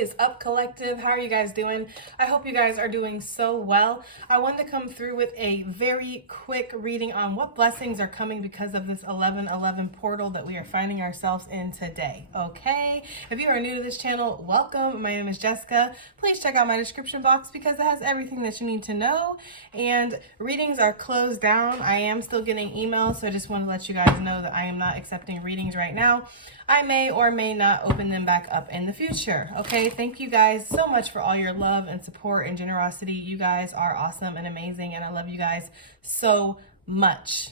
is up, collective? How are you guys doing? I hope you guys are doing so well. I wanted to come through with a very quick reading on what blessings are coming because of this 1111 portal that we are finding ourselves in today. Okay, if you are new to this channel, welcome. My name is Jessica. Please check out my description box because it has everything that you need to know. And readings are closed down. I am still getting emails, so I just want to let you guys know that I am not accepting readings right now. I may or may not open them back up in the future. Okay, thank you guys so much for all your love and support and generosity. You guys are awesome and amazing, and I love you guys so much.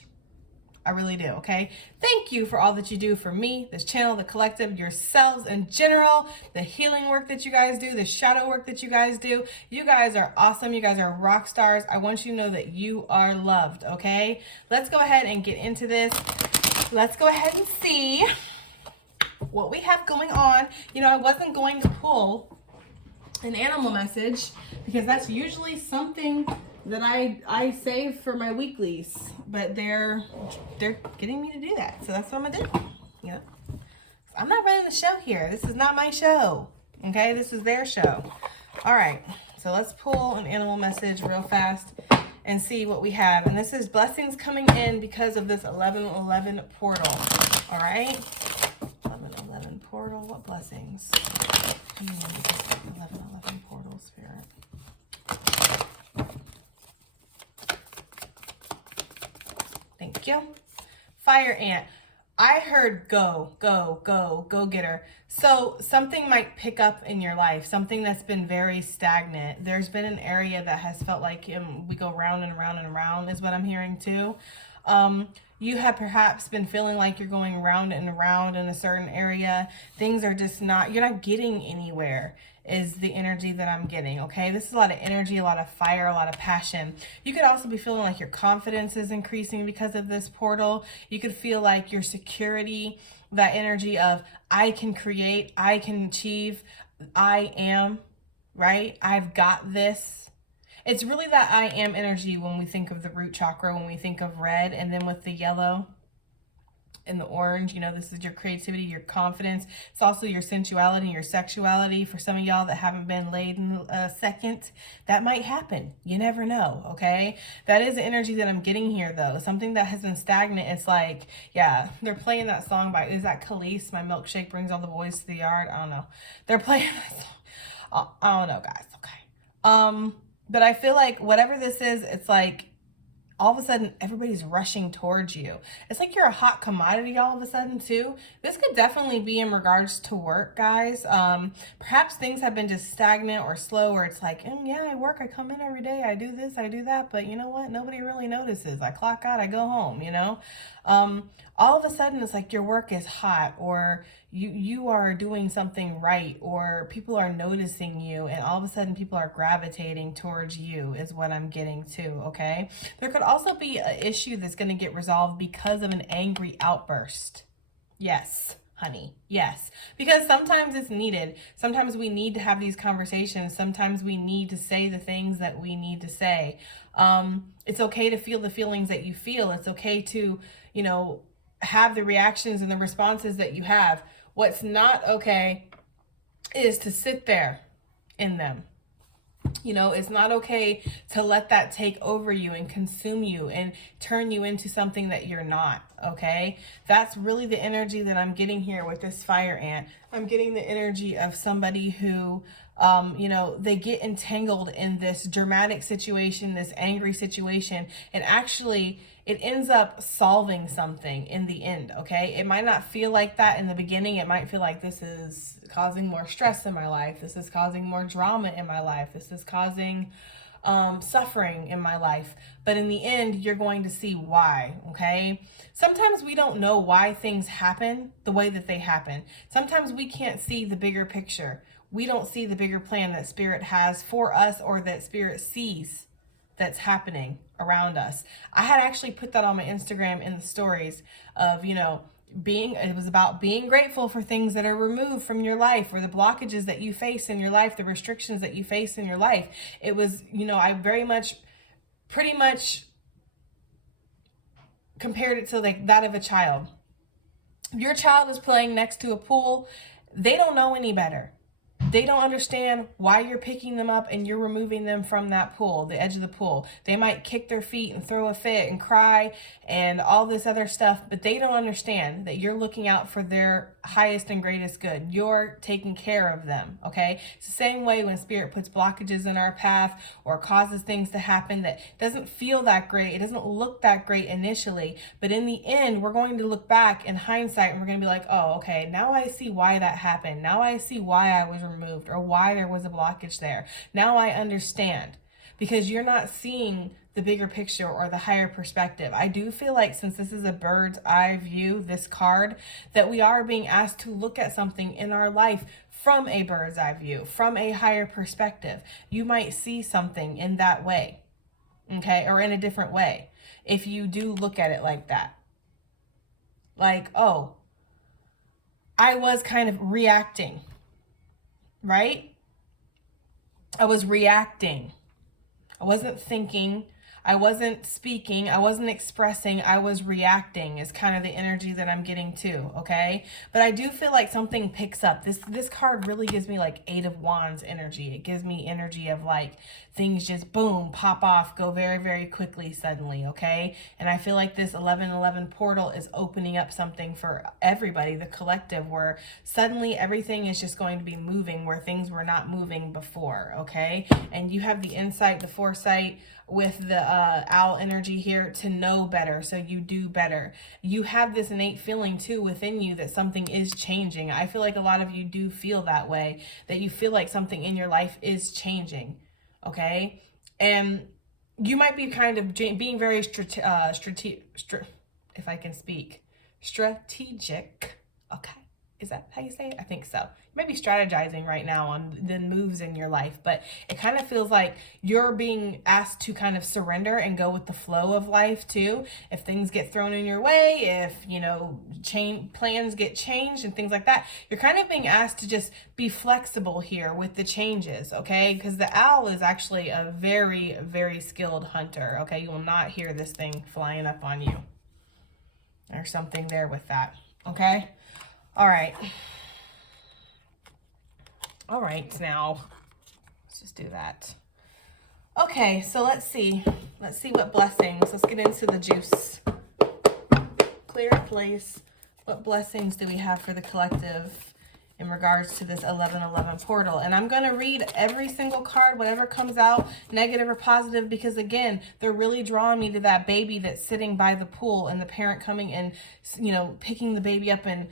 I really do, okay? Thank you for all that you do for me, this channel, the collective, yourselves in general, the healing work that you guys do, the shadow work that you guys do. You guys are awesome. You guys are rock stars. I want you to know that you are loved, okay? Let's go ahead and get into this. Let's go ahead and see what we have going on. You know, I wasn't going to pull an animal message because that's usually something that I save for my weeklies, but they're getting me to do that, so that's what I'm gonna do. You know, I'm not running the show here. This is not my show. Okay, this is their show. All right, so let's pull an animal message real fast and see what we have. And this is blessings coming in because of this 1111 portal. All right. 1111 portal, what blessings? 1111 portal, spirit. Thank you. Fire ant. I heard go, go, go, go getter. So something might pick up in your life, something that's been very stagnant. There's been an area that has felt like we go round and around and around is what I'm hearing too. You have perhaps been feeling like you're going round and around in a certain area. Things are just you're not getting anywhere is the energy that I'm getting, okay? This is a lot of energy, a lot of fire, a lot of passion. You could also be feeling like your confidence is increasing because of this portal. You could feel like your security, that energy of I can create, I can achieve, I am, right? I've got this. It's really that I am energy when we think of the root chakra, when we think of red, and then with the yellow and the orange, you know, this is your creativity, your confidence. It's also your sensuality, your sexuality. For some of y'all that haven't been laid in a second, that might happen. You never know, okay? That is the energy that I'm getting here, though. Something that has been stagnant. It's like, yeah, they're playing that song by, is that Khalees? My milkshake brings all the boys to the yard. I don't know. They're playing that song. I don't know, guys. Okay. But I feel like whatever this is, it's like, all of a sudden everybody's rushing towards you. It's like you're a hot commodity all of a sudden too. This could definitely be in regards to work, guys. Perhaps things have been just stagnant or slow, where it's like, yeah, I work, I come in every day, I do this, I do that, but you know what? Nobody really notices. I clock out, I go home, you know? All of a sudden it's like your work is hot, or you are doing something right, or people are noticing you, and all of a sudden people are gravitating towards you is what I'm getting to, okay? There could also be an issue that's going to get resolved because of an angry outburst. Yes, honey. Yes. Because sometimes it's needed. Sometimes we need to have these conversations. Sometimes we need to say the things that we need to say. It's okay to feel the feelings that you feel. It's okay to, you know, have the reactions and the responses that you have. What's not okay is to sit there in them. You know, it's not okay to let that take over you and consume you and turn you into something that you're not, okay? That's really the energy that I'm getting here with this fire ant. I'm getting the energy of somebody who, you know, they get entangled in this dramatic situation, this angry situation, and actually it ends up solving something in the end, okay? It might not feel like that in the beginning. It might feel like this is causing more stress in my life. This is causing more drama in my life. This is causing suffering in my life. But in the end, you're going to see why, okay? Sometimes we don't know why things happen the way that they happen. Sometimes we can't see the bigger picture. We don't see the bigger plan that Spirit has for us, or that Spirit sees that's happening around us. I had actually put that on my Instagram in the stories of, you know, it was about being grateful for things that are removed from your life, or the blockages that you face in your life, the restrictions that you face in your life. It was, you know, I pretty much compared it to like that of a child. If your child is playing next to a pool, they don't know any better. They don't understand why you're picking them up and you're removing them from that pool, the edge of the pool. They might kick their feet and throw a fit and cry and all this other stuff, but they don't understand that you're looking out for their highest and greatest good. You're taking care of them, okay? It's the same way when Spirit puts blockages in our path or causes things to happen that doesn't feel that great. It doesn't look that great initially, but in the end, we're going to look back in hindsight and we're going to be like, oh, okay, now I see why that happened. Now I see why I was removed or why there was a blockage there. Now I understand, because you're not seeing the bigger picture or the higher perspective. I do feel like, since this is a bird's eye view, this card, that we are being asked to look at something in our life from a bird's eye view, from a higher perspective. You might see something in that way, okay, or in a different way, if you do look at it like that. Like, oh, I was kind of reacting, right? I was reacting. I wasn't thinking. I wasn't speaking. I wasn't expressing. I was reacting is kind of the energy that I'm getting too, okay? But I do feel like something picks up. This card really gives me like 8 of Wands energy. It gives me energy of like things just boom, pop off, go very, very quickly suddenly, okay? And I feel like this 1111 portal is opening up something for everybody, the collective, where suddenly everything is just going to be moving where things were not moving before, okay? And you have the insight, the foresight, with the owl energy here to know better, so you do better. You have this innate feeling too within you that something is changing. I feel like a lot of you do feel that way, that you feel like something in your life is changing, okay? And you might be kind of being very if I can speak, strategic, okay? Is that how you say it? I think so. You might be strategizing right now on the moves in your life, but it kind of feels like you're being asked to kind of surrender and go with the flow of life too. If things get thrown in your way, if, you know, plans get changed and things like that, you're kind of being asked to just be flexible here with the changes, okay? Because the owl is actually a very, very skilled hunter, okay? You will not hear this thing flying up on you. There's something there with that, okay? All right. All right, now let's just do that. Okay, so let's see. Let's see what blessings. Let's get into the juice. Clear in place. What blessings do we have for the collective in regards to this 1111 portal? And I'm going to read every single card, whatever comes out, negative or positive, because again, they're really drawing me to that baby that's sitting by the pool and the parent coming and, you know, picking the baby up and,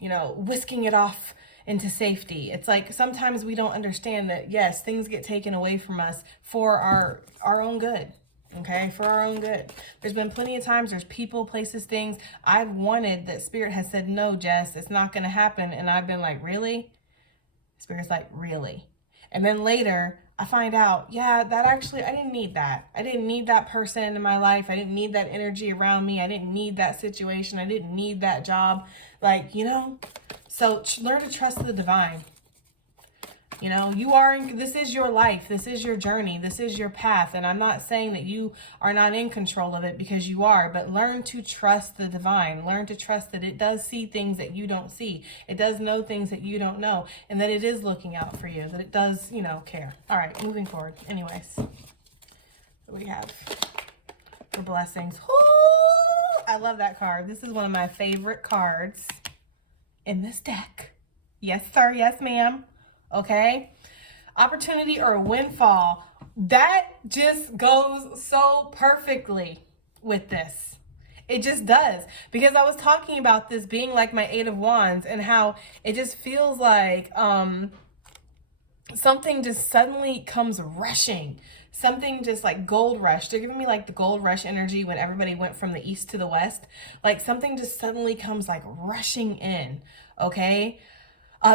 you know, whisking it off into safety. It's like sometimes we don't understand that, yes, things get taken away from us for our own good, okay? For our own good. There's been plenty of times, there's people, places, things I've wanted that Spirit has said, no, Jess, it's not going to happen. And I've been like, really? Spirit's like, really? And then later, I find out, yeah, that actually, I didn't need that. I didn't need that person in my life. I didn't need that energy around me. I didn't need that situation. I didn't need that job. Like, you know, so learn to trust the divine. You know, this is your life. This is your journey. This is your path. And I'm not saying that you are not in control of it, because you are, but learn to trust the divine. Learn to trust that it does see things that you don't see. It does know things that you don't know, and that it is looking out for you, that it does, you know, care. All right, moving forward. Anyways, what do we have for blessings? Ooh, I love that card. This is one of my favorite cards in this deck. Yes, sir. Yes, ma'am. Okay, opportunity or windfall. That just goes so perfectly with this. It just does, because I was talking about this being like my 8 of Wands and how it just feels like something just suddenly comes rushing. Something just like gold rush. They're giving me like the gold rush energy when everybody went from the east to the west. Like something just suddenly comes like rushing in, okay?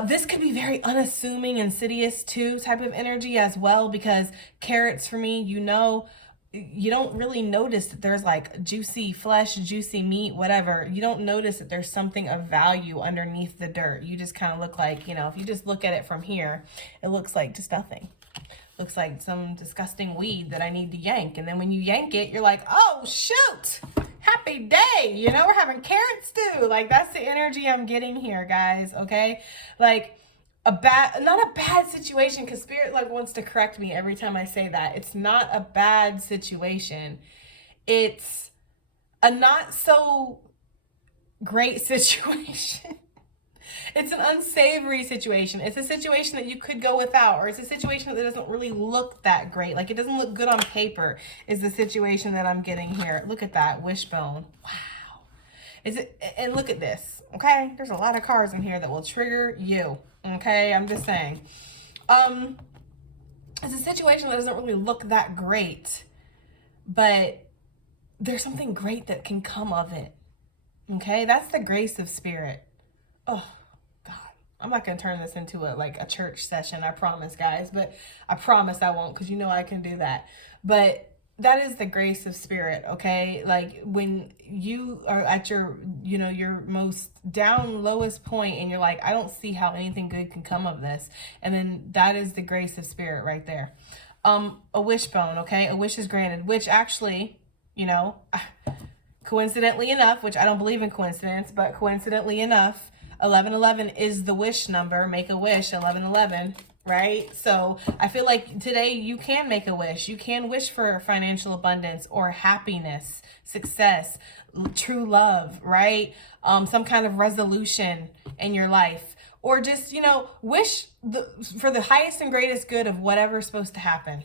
This could be very unassuming, insidious too type of energy as well, because carrots for me, you know, you don't really notice that there's like juicy flesh, juicy meat, whatever. You don't notice that there's something of value underneath the dirt. You just kind of look like, you know, if you just look at it from here, it looks like just nothing. Looks like some disgusting weed that I need to yank. And then when you yank it, you're like, oh, shoot. Happy day, you know, we're having carrots too. Like, that's the energy I'm getting here, guys, okay? Like, not a bad situation, because Spirit like wants to correct me every time I say that. It's not a bad situation. It's a not so great situation. It's an unsavory situation. It's a situation that you could go without, or it's a situation that doesn't really look that great. Like, it doesn't look good on paper, is the situation that I'm getting here. Look at that wishbone. Wow. Is it? And look at this. Okay, there's a lot of cards in here that will trigger you. Okay, I'm just saying. It's a situation that doesn't really look that great, but there's something great that can come of it. Okay, that's the grace of Spirit. Oh God, I'm not gonna turn this into a church session, I promise, guys, but I promise I won't, because you know I can do that. But that is the grace of Spirit. Okay, like when you are at your your most down, lowest point, and you're like, I don't see how anything good can come of this, and then that is the grace of Spirit right there. A wishbone. Okay, a wish is granted, which actually, coincidentally enough, which I don't believe in coincidence, but coincidentally enough, 1111 is the wish number. Make a wish, 1111, right? So I feel like today you can make a wish. You can wish for financial abundance or happiness, success, true love, right? Some kind of resolution in your life, or just, wish for the highest and greatest good of whatever's supposed to happen.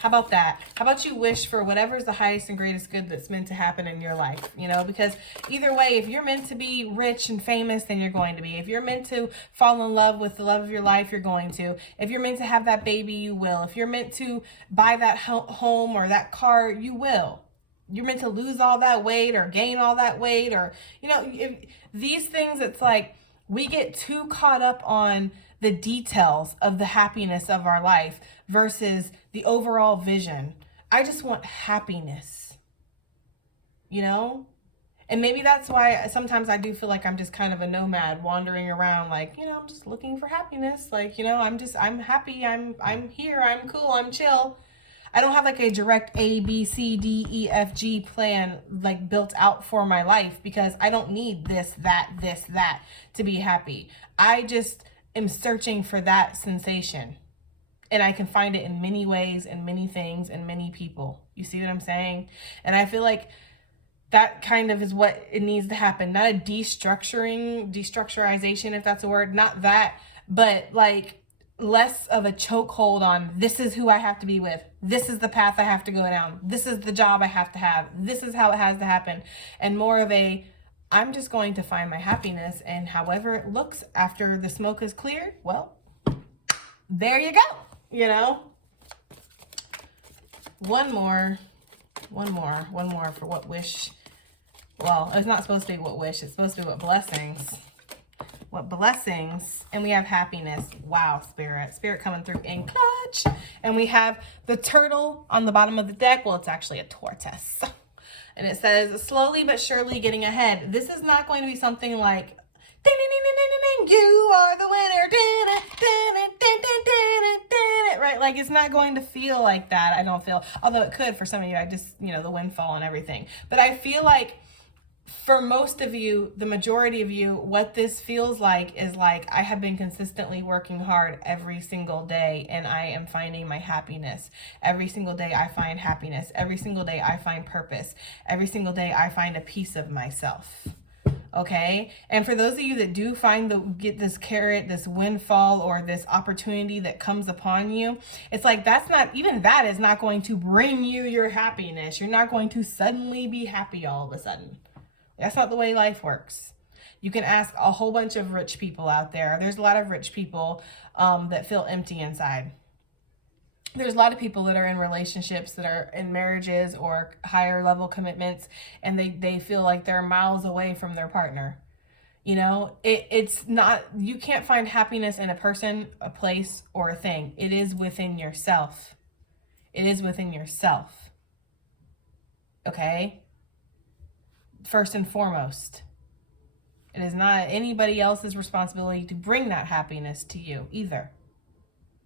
How about that? How about you wish for whatever's the highest and greatest good that's meant to happen in your life? Because either way, if you're meant to be rich and famous, then you're going to be. If you're meant to fall in love with the love of your life, you're going to. If you're meant to have that baby, you will. If you're meant to buy that home or that car, you will. You're meant to lose all that weight or gain all that weight, or, if these things, it's like we get too caught up on the details of the happiness of our life versus the overall vision. I just want happiness, And maybe that's why sometimes I do feel like I'm just kind of a nomad wandering around, like, I'm just looking for happiness. Like, I'm happy. I'm here. I'm cool. I'm chill. I don't have like a direct A, B, C, D, E, F, G plan like built out for my life, because I don't need this, that to be happy. I just am searching for that sensation. And I can find it in many ways and many things and many people. You see what I'm saying? And I feel like that kind of is what it needs to happen. Not a destructurization, if that's a word. Not that, but like less of a chokehold on, this is who I have to be with. This is the path I have to go down. This is the job I have to have. This is how it has to happen. And more of a, I'm just going to find my happiness, and however it looks after the smoke is cleared, well, there you go. One more for what wish. Well, it's not supposed to be what wish. It's supposed to be what blessings. What blessings. And we have happiness. Wow, Spirit coming through in clutch. And we have the turtle on the bottom of the deck. Well, it's actually a tortoise. And it says, slowly but surely getting ahead. This is not going to be something like, ding, ding, ding, ding, ding, ding, you are the winner. Ding, ding, ding, ding, ding, ding, ding, right? Like, it's not going to feel like that, I don't feel. Although it could for some of you. I just, the windfall and everything. But I feel like for most of you, the majority of you, what this feels like is like, I have been consistently working hard every single day, and I am finding my happiness. Every single day I find happiness. Every single day I find purpose. Every single day I find a piece of myself. Okay. And for those of you that do get this carrot, this windfall, or this opportunity that comes upon you, it's like, that is not going to bring you your happiness. You're not going to suddenly be happy all of a sudden. That's not the way life works. You can ask a whole bunch of rich people out there. There's a lot of rich people that feel empty inside. There's a lot of people that are in relationships, that are in marriages or higher level commitments, and they feel like they're miles away from their partner. It's not, you can't find happiness in a person, a place, or a thing. It is within yourself. It is within yourself. Okay? First and foremost. It is not anybody else's responsibility to bring that happiness to you either.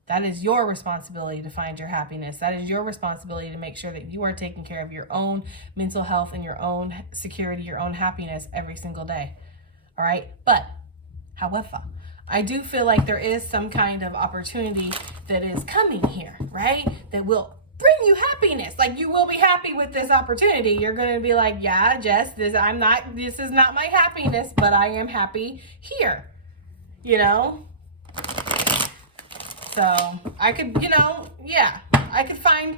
That is your responsibility to find your happiness. That is your responsibility to make sure that you are taking care of your own mental health and your own security, your own happiness every single day. All right. But, however, I do feel like there is some kind of opportunity that is coming here, right? That will bring you happiness. Like, you will be happy with this opportunity. You're going to be like, yeah, Jess, this is not my happiness, but I am happy here, you know? So I could, yeah, I could find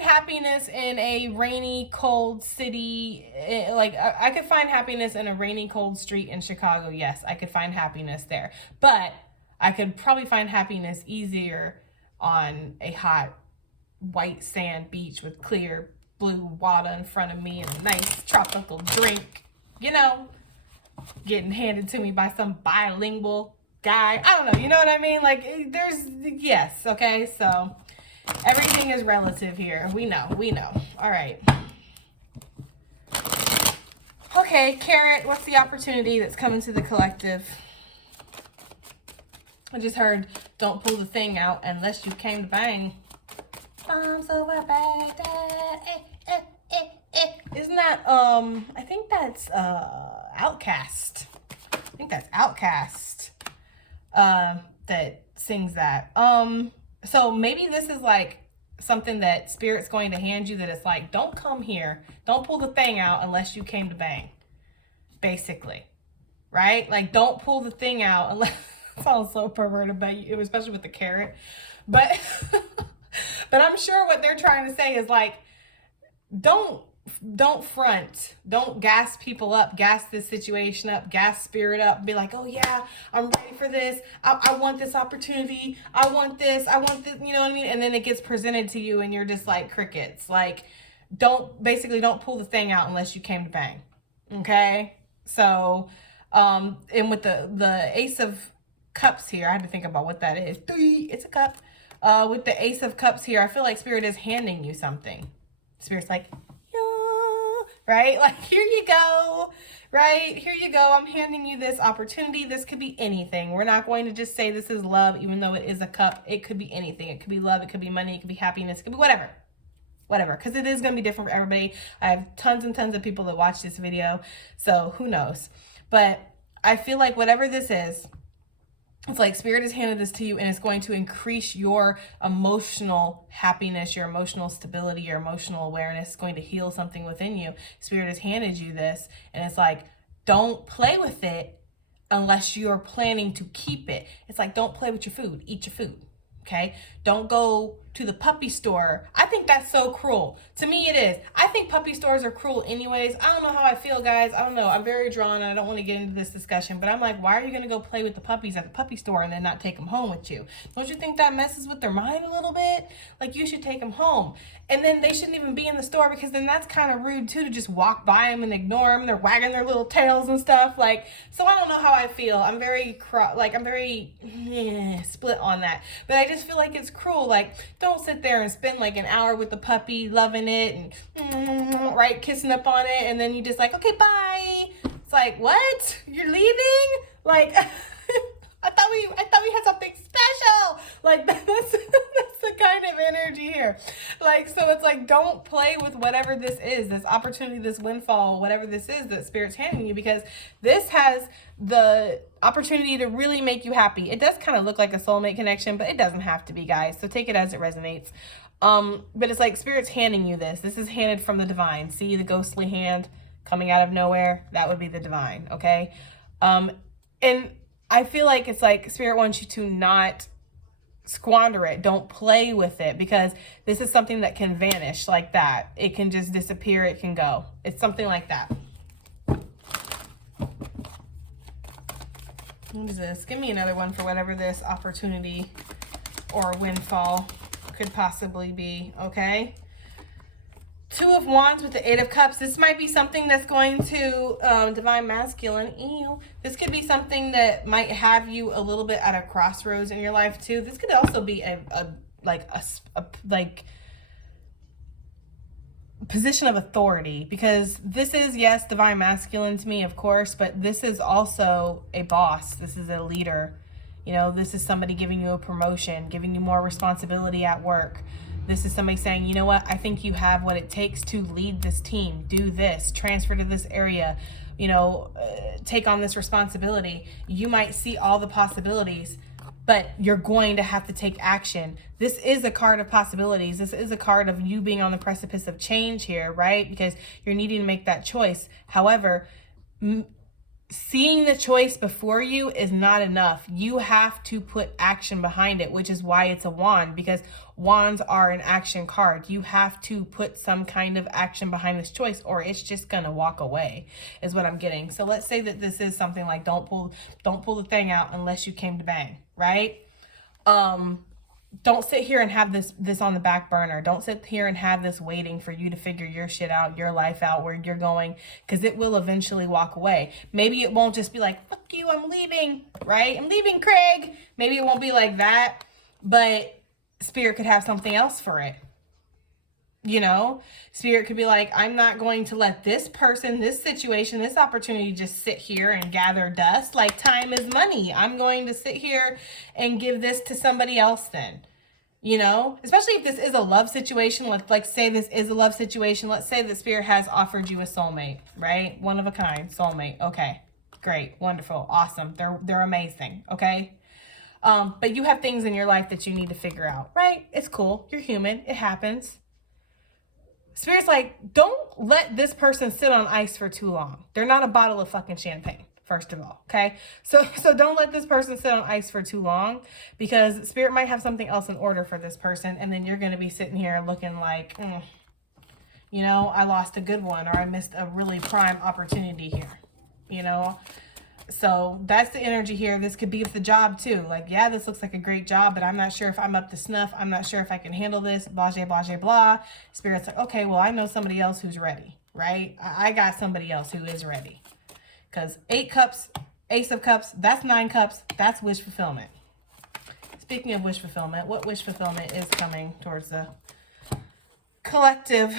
happiness in a rainy, cold city. Like, I could find happiness in a rainy, cold street in Chicago. Yes, I could find happiness there. But I could probably find happiness easier on a hot, white sand beach with clear blue water in front of me and a nice tropical drink, getting handed to me by some bilingual guy. I don't know. You know what I mean? Like, yes. Okay. So everything is relative here. We know. All right. Okay, Carrot, what's the opportunity that's coming to the collective? I just heard, don't pull the thing out unless you came to bang. I'm so bad. Isn't that, I think that's Outkast. I think that's Outkast that sings that. So maybe this is like something that Spirit's going to hand you, that it's like, don't come here. Don't pull the thing out unless you came to bang. Basically. Right? Like, don't pull the thing out unless... sounds so perverted, but especially with the carrot. But but I'm sure what they're trying to say is like, don't front, don't gas people up, gas this situation up, gas Spirit up, be like, oh yeah, I'm ready for this, I want this opportunity, I want this, you know what I mean? And then it gets presented to you and you're just like crickets. Like, don't pull the thing out unless you came to bang. Okay? So and with the Ace of Cups here, I had to think about what that is. It's a cup. With the Ace of Cups here, I feel like Spirit is handing you something. Spirit's like, yeah, right? Like, here you go, right? Here you go. I'm handing you this opportunity. This could be anything. We're not going to just say this is love, even though it is a cup. It could be anything. It could be love. It could be money. It could be happiness. It could be whatever. Because it is going to be different for everybody. I have tons and tons of people that watch this video, so who knows? But I feel like whatever this is, it's like Spirit has handed this to you, and it's going to increase your emotional happiness, your emotional stability, your emotional awareness. It's going to heal something within you. Spirit has handed you this, and it's like, don't play with it unless you're planning to keep it. It's like, don't play with your food. Eat your food. Okay? Don't go to the puppy store. I think that's so cruel. To me, it is. I think puppy stores are cruel anyways. I don't know how I feel, guys. I don't know. I'm very drawn, and I don't want to get into this discussion, but I'm like, why are you going to go play with the puppies at the puppy store and then not take them home with you? Don't you think that messes with their mind a little bit? Like, you should take them home. And then they shouldn't even be in the store, because then that's kind of rude too, to just walk by them and ignore them. They're wagging their little tails and stuff. Like, so I don't know how I feel. I'm very split on that. But I just feel like it's cruel. Like, don't sit there and spend like an hour with the puppy, loving it and right, kissing up on it, and then you just like, okay, bye. It's like, what? You're leaving? Like, I thought we had something special. Like, that's the kind of energy here. Like, so it's like, don't play with whatever this is, this opportunity, this windfall, whatever this is that Spirit's handing you, because this has the opportunity to really make you happy. It does kind of look like a soulmate connection, but it doesn't have to be, guys. So take it as it resonates. But it's like Spirit's handing you this. This is handed from the divine. See the ghostly hand coming out of nowhere? That would be the divine, okay? And I feel like it's like Spirit wants you to not squander it. Don't play with it, because this is something that can vanish like that. It can just disappear. It can go. It's something like that. What is this? Give me another one for whatever this opportunity or windfall could possibly be, okay? Two of Wands with the Eight of Cups. This might be something that's going to Divine Masculine. Ew. This could be something that might have you a little bit at a crossroads in your life too. This could also be a position of authority, because this is, yes, Divine Masculine to me, of course, but this is also a boss. This is a leader. You know, this is somebody giving you a promotion, giving you more responsibility at work. This is somebody saying, you know what, I think you have what it takes to lead this team, do this, transfer to this area, take on this responsibility. You might see all the possibilities, but you're going to have to take action. This is a card of possibilities. This is a card of you being on the precipice of change here, right? Because you're needing to make that choice. However, seeing the choice before you is not enough. You have to put action behind it, which is why it's a wand, because wands are an action card. You have to put some kind of action behind this choice, or it's just gonna walk away, is what I'm getting. So let's say that this is something like don't pull the thing out unless you came to bang, right? Don't sit here and have this on the back burner. Don't sit here and have this waiting for you to figure your shit out, your life out, where you're going, because it will eventually walk away. Maybe it won't just be like, fuck you, I'm leaving, right? I'm leaving, Craig. Maybe it won't be like that, but Spirit could have something else for it. Spirit could be like, I'm not going to let this person, this situation, this opportunity just sit here and gather dust. Like, time is money. I'm going to sit here and give this to somebody else then. Especially if this is a love situation. Like say this is a love situation. Let's say that Spirit has offered you a soulmate, right? One of a kind soulmate. Okay, great, wonderful, awesome. They're amazing, okay? But you have things in your life that you need to figure out, right? It's cool. You're human. It happens. Spirit's like, don't let this person sit on ice for too long. They're not a bottle of fucking champagne, first of all, okay? So don't let this person sit on ice for too long, because Spirit might have something else in order for this person, and then you're going to be sitting here looking like, I lost a good one, or I missed a really prime opportunity here, So that's the energy here. This could be with the job too. Like, yeah, this looks like a great job, but I'm not sure if I'm up to snuff. I'm not sure if I can handle this, blah, blah, blah, blah. Spirit's like, okay, well, I know somebody else who's ready, right? I got somebody else who is ready. Because 8 cups, Ace of Cups, that's 9 cups. That's wish fulfillment. Speaking of wish fulfillment, what wish fulfillment is coming towards the collective?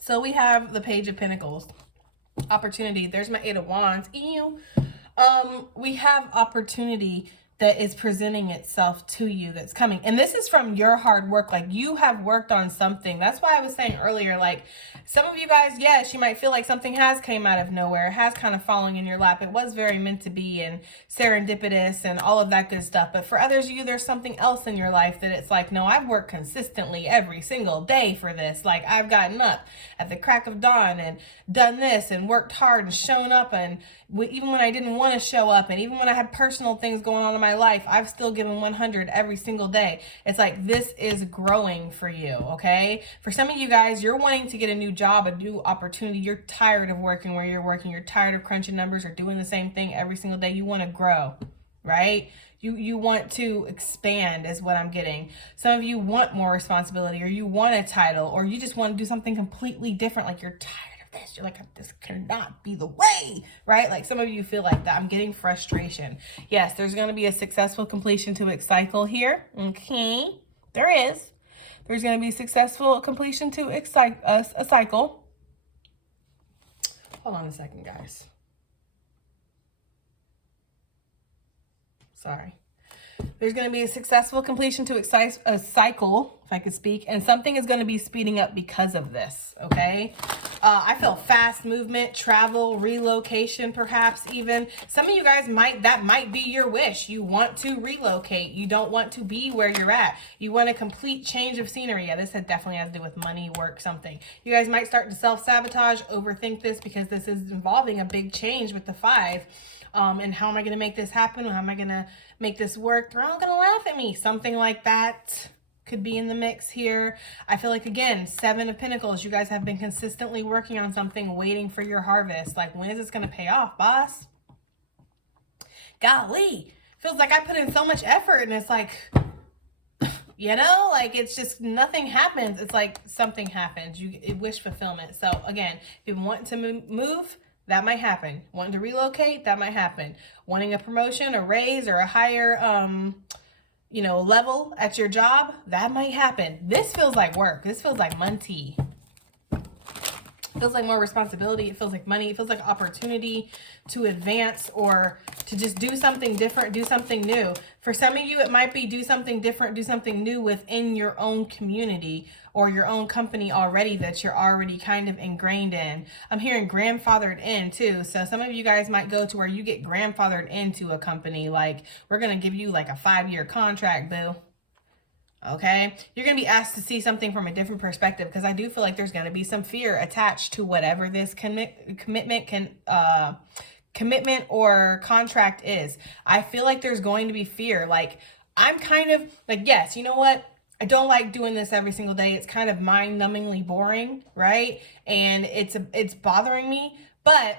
So we have the Page of Pentacles. Opportunity. There's my 8 of Wands. Ew. We have opportunity that is presenting itself to you, that's coming. And this is from your hard work. Like, you have worked on something. That's why I was saying earlier, like, some of you guys, yes, you might feel like something has came out of nowhere. It has kind of fallen in your lap. It was very meant to be and serendipitous and all of that good stuff. But for others of you, there's something else in your life that it's like, no, I've worked consistently every single day for this. Like, I've gotten up at the crack of dawn and done this and worked hard and shown up, and even when I didn't want to show up, and even when I had personal things going on in my life, I've still given 100 every single day. It's like, this is growing for you, okay? For some of you guys, you're wanting to get a new job, a new opportunity. You're tired of working where you're working. You're tired of crunching numbers or doing the same thing every single day. You want to grow, right? You want to expand is what I'm getting. Some of you want more responsibility, or you want a title, or you just want to do something completely different. Like, you're tired of this. You're like, this cannot be the way, right? Like, some of you feel like that. I'm getting frustration. Yes, there's going to be a successful completion to a cycle here. Okay, there is. There's going to be successful completion to a cycle. Hold on a second, guys. Sorry. There's going to be a successful completion to a cycle, if I could speak, and something is going to be speeding up because of this, okay? I feel fast movement, travel, relocation, perhaps even. Some of you guys that might be your wish. You want to relocate. You don't want to be where you're at. You want a complete change of scenery. Yeah, this definitely has to do with money, work, something. You guys might start to self-sabotage, overthink this, because this is involving a big change with the 5. And how am I going to make this happen? How am I going to make this work? They're all going to laugh at me. Something like that could be in the mix here. I feel like, again, 7 of Pentacles. You guys have been consistently working on something, waiting for your harvest. Like, when is this going to pay off, boss? Golly. Feels like I put in so much effort, and it's like, like, it's just nothing happens. It's like something happens. You wish fulfillment. So, again, if you want to move, that might happen. Wanting to relocate, that might happen. Wanting a promotion, a raise, or a higher, level at your job, that might happen. This feels like work. This feels like money. feels like more responsibility. It feels like money. It feels like opportunity to advance or to just do something different, do something new. For some of you, it might be do something different, do something new within your own community or your own company already that you're already kind of ingrained in. I'm hearing grandfathered in too. So some of you guys might go to where you get grandfathered into a company. Like, we're going to give you like a 5-year contract, boo. Okay, you're going to be asked to see something from a different perspective, because I do feel like there's going to be some fear attached to whatever this commitment or contract is. I feel like there's going to be fear. Like, I'm kind of like, yes, you know what? I don't like doing this every single day. It's kind of mind-numbingly boring, right? And it's bothering me, but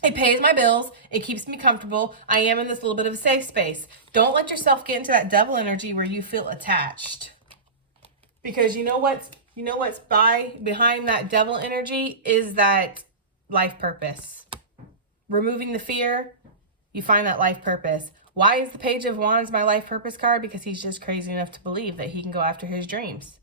it pays my bills. It keeps me comfortable. I am in this little bit of a safe space. Don't let yourself get into that devil energy where you feel attached. Because you know what's behind that devil energy is that life purpose. Removing the fear, you find that life purpose. Why is the Page of Wands my life purpose card? Because he's just crazy enough to believe that he can go after his dreams.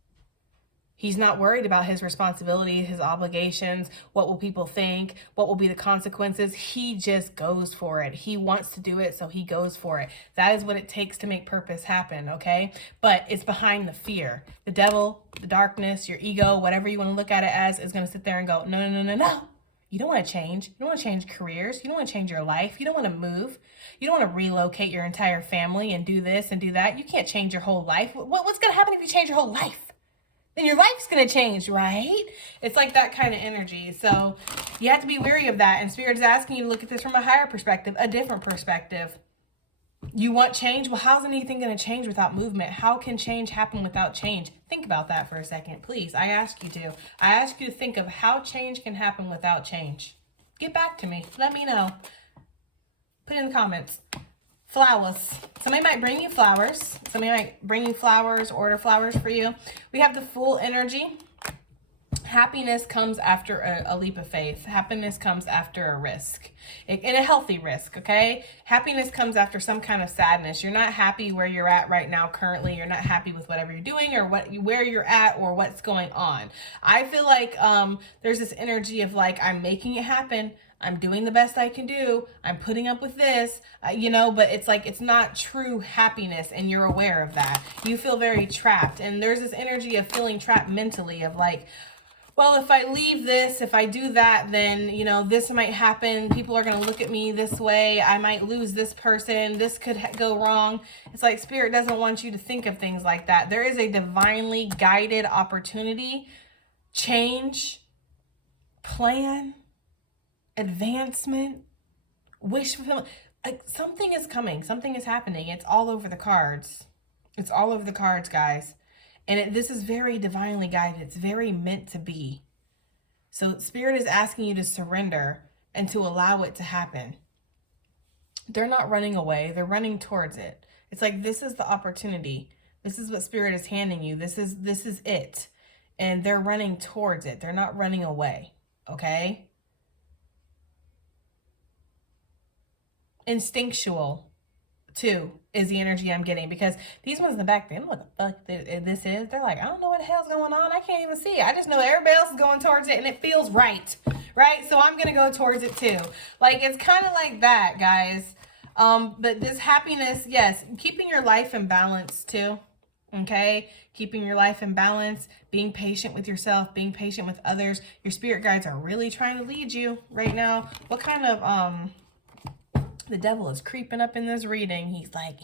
He's not worried about his responsibility, his obligations, what will people think, what will be the consequences. He just goes for it. He wants to do it, so he goes for it. That is what it takes to make purpose happen, okay? But it's behind the fear. The devil, the darkness, your ego, whatever you want to look at it as, is going to sit there and go, no, no, no, no, no. You don't want to change. You don't want to change careers. You don't want to change your life. You don't want to move. You don't want to relocate your entire family and do this and do that. You can't change your whole life. What's going to happen if you change your whole life? Then your life's going to change, right? It's like that kind of energy. So you have to be wary of that. And Spirit is asking you to look at this from a higher perspective, a different perspective. You want change? Well, how's anything going to change without movement? How can change happen without change? Think about that for a second, please. I ask you to. I ask you to think of how change can happen without change. Get back to me. Let me know. Put it in the comments. Flowers. Somebody might bring you flowers. Somebody might bring you flowers, order flowers for you. We have the Fool energy. Happiness comes after a leap of faith. Happiness comes after a risk. And a healthy risk, okay? Happiness comes after some kind of sadness. You're not happy where you're at right now currently. You're not happy with whatever you're doing or where you're at or what's going on. I feel like there's this energy of like, I'm making it happen. I'm doing the best I can do. I'm putting up with this, but it's like, it's not true happiness, and you're aware of that. You feel very trapped, and there's this energy of feeling trapped mentally of like, well, if I leave this, if I do that, then, this might happen. People are going to look at me this way. I might lose this person. This could go wrong. It's like Spirit doesn't want you to think of things like that. There is a divinely guided opportunity, change, plan, advancement, wish fulfillment. Like, something is coming. Something is happening. It's all over the cards. It's all over the cards, guys. And this is very divinely guided. It's very meant to be. So Spirit is asking you to surrender and to allow it to happen. They're not running away. They're running towards it. It's like, this is the opportunity. This is what Spirit is handing you. This is it. And they're running towards it. They're not running away. Okay? Instinctual, too, is the energy I'm getting, because these ones in the back, they don't know what the fuck this is. They're like, I don't know what the hell's going on. I can't even see it. I just know everybody else is going towards it and it feels right, So I'm going to go towards it too. Like, it's kind of like that, guys. But this happiness, yes, keeping your life in balance too. Okay, keeping your life in balance, being patient with yourself, being patient with others. Your spirit guides are really trying to lead you right now. What kind of the devil is creeping up in this reading. He's like,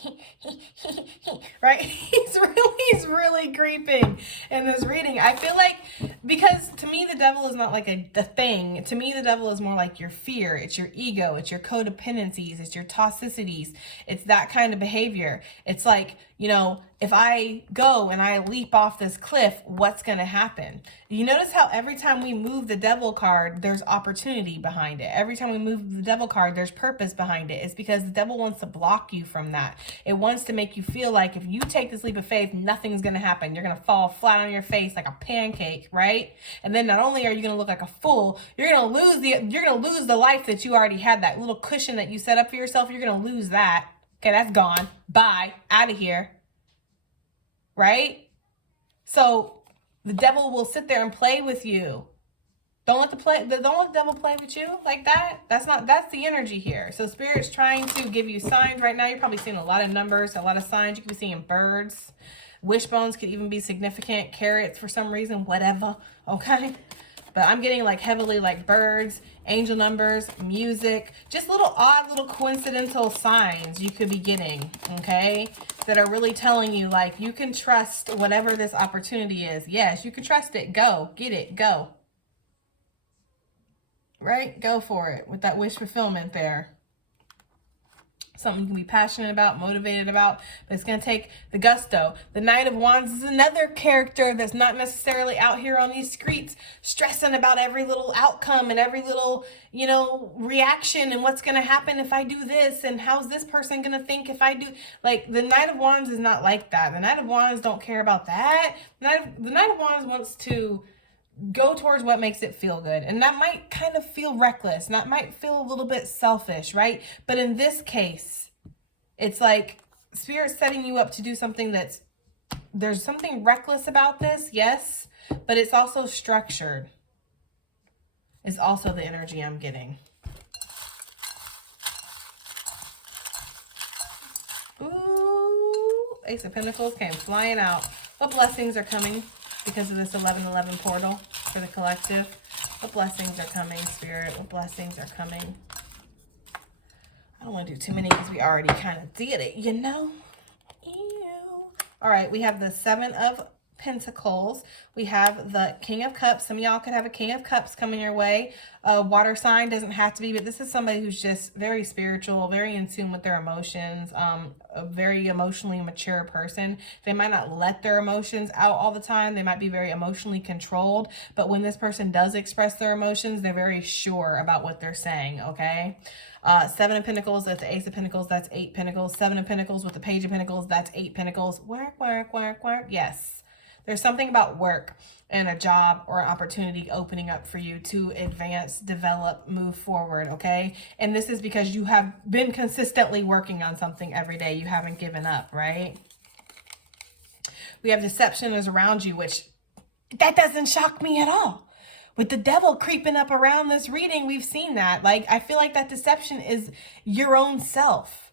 right? He's really creeping in this reading. I feel like, because to me, the devil is not like the thing. To me, the devil is more like your fear. It's your ego. It's your codependencies. It's your toxicities. It's that kind of behavior. It's like, if I go and I leap off this cliff, what's going to happen? You notice how every time we move the devil card, there's opportunity behind it. Every time we move the devil card, there's purpose behind it. It's because the devil wants to block you from that. It wants to make you feel like if you take this leap of faith, nothing's going to happen. You're going to fall flat on your face like a pancake, right? And then not only are you going to look like a fool, you're going to lose the life that you already had, that little cushion that you set up for yourself. You're going to lose that. Okay, that's gone. Bye. Out of here. Right? So the devil will sit there and play with you Don't let the devil play with you like that. That's the energy here. So Spirit's trying to give you signs right now. You're probably seeing a lot of numbers, a lot of signs. You could be seeing birds. Wishbones could even be significant. Carrots for some reason, whatever. Okay. But I'm getting like heavily like birds, angel numbers, music, just little odd little coincidental signs you could be getting, okay? That are really telling you like you can trust whatever this opportunity is. Yes, you can trust it. Go. Get it. Go. Right? Go for it with that wish fulfillment there. Something you can be passionate about, motivated about, but it's going to take the gusto. The Knight of Wands is another character that's not necessarily out here on these streets stressing about every little outcome and every little, you know, reaction and what's going to happen if I do this and how's this person going to think if I do. Like, the Knight of Wands is not like that. The Knight of Wands don't care about that. The Knight of Wands wants to go towards what makes it feel good. And that might kind of feel reckless. And that might feel a little bit selfish, right? But in this case, it's like Spirit's setting you up to do something there's something reckless about this, yes, but it's also structured. It's also the energy I'm getting. Ooh, Ace of Pentacles came flying out. What blessings are coming because of this 1111 portal for the collective? What blessings are coming, Spirit? What blessings are coming? I don't want to do too many because we already kind of did it, you know? Ew. All right, we have the Seven of Pentacles. We have the King of Cups. Some of y'all could have a King of Cups coming your way. A water sign, doesn't have to be, but this is somebody who's just very spiritual, very in tune with their emotions, a very emotionally mature person. They might not let their emotions out all the time. They might be very emotionally controlled, but when this person does express their emotions, they're very sure about what they're saying, okay? Seven of Pentacles, that's the Ace of Pentacles, that's 8 Pentacles. Seven of Pentacles with the Page of Pentacles, that's 8 Pentacles. Work, work, work, work. Yes. There's something about work and a job or an opportunity opening up for you to advance, develop, move forward, okay? And this is because you have been consistently working on something every day. You haven't given up, right? We have deception is around you, which that doesn't shock me at all. With the devil creeping up around this reading, we've seen that. Like, I feel like that deception is your own self.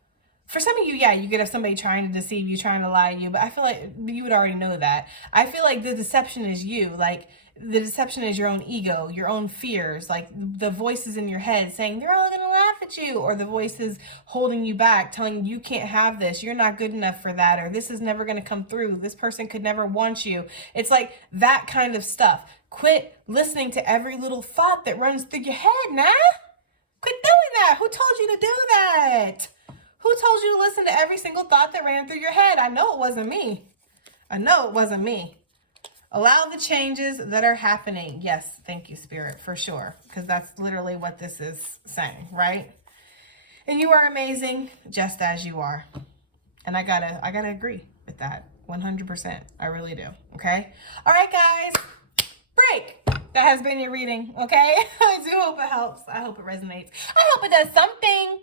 For some of you, yeah, you could have somebody trying to deceive you, trying to lie to you, but I feel like you would already know that. I feel like the deception is you. Like, the deception is your own ego, your own fears, like the voices in your head saying, they're all going to laugh at you, or the voices holding you back, telling you can't have this, you're not good enough for that, or this is never going to come through, this person could never want you. It's like that kind of stuff. Quit listening to every little thought that runs through your head, nah? Quit doing that. Who told you to do that? Who told you to listen to every single thought that ran through your head? I know it wasn't me. I know it wasn't me. Allow the changes that are happening. Yes, thank you, Spirit, for sure. Because that's literally what this is saying, right? And you are amazing just as you are. And I gotta agree with that 100%. I really do. Okay? All right, guys. Break. That has been your reading, okay? I do hope it helps. I hope it resonates. I hope it does something.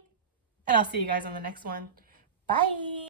And I'll see you guys on the next one. Bye.